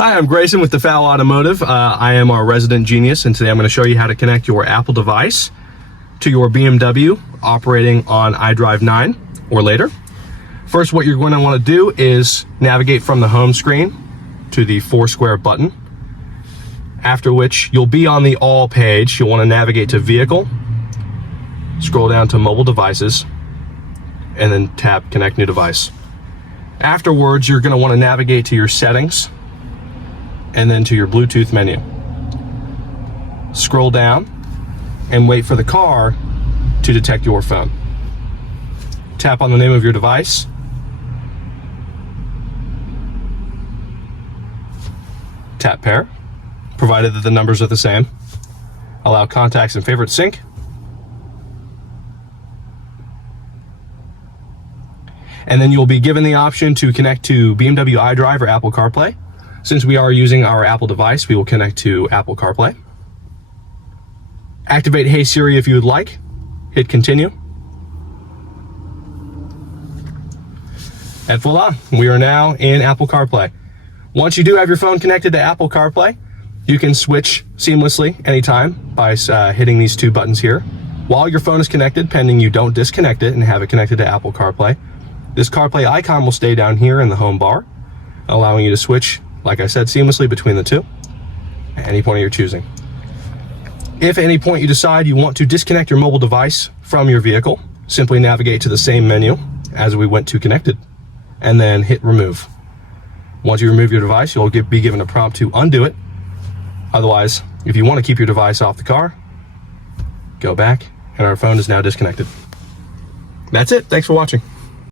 Hi, I'm Grayson with DeFal Automotive. I am our resident genius, and today I'm going to show you how to connect your Apple device to your BMW operating on iDrive 9 or later. First, what you're going to want to do is navigate from the home screen to the Foursquare button, after which you'll be on the All page. You'll want to navigate to Vehicle, scroll down to Mobile Devices, and then tap Connect New Device. Afterwards, you're going to want to navigate to your Settings, and then to your Bluetooth menu. Scroll down and wait for the car to detect your phone. Tap on the name of your device. Tap Pair, provided that the numbers are the same. Allow contacts and favorites sync. And then you'll be given the option to connect to BMW iDrive or Apple CarPlay. Since we are using our Apple device, we will connect to Apple CarPlay. Activate Hey Siri if you would like. Hit continue. And voila, we are now in Apple CarPlay. Once you do have your phone connected to Apple CarPlay, you can switch seamlessly anytime by hitting these two buttons here. While your phone is connected, pending you don't disconnect it and have it connected to Apple CarPlay, this CarPlay icon will stay down here in the home bar, allowing you to switch, like I said, seamlessly between the two at any point of your choosing. If at any point you decide you want to disconnect your mobile device from your vehicle, simply navigate to the same menu as we went to Connected and then hit Remove. Once you remove your device, you'll be given a prompt to undo it. Otherwise, if you want to keep your device off the car, go back and our phone is now disconnected. That's it. Thanks for watching.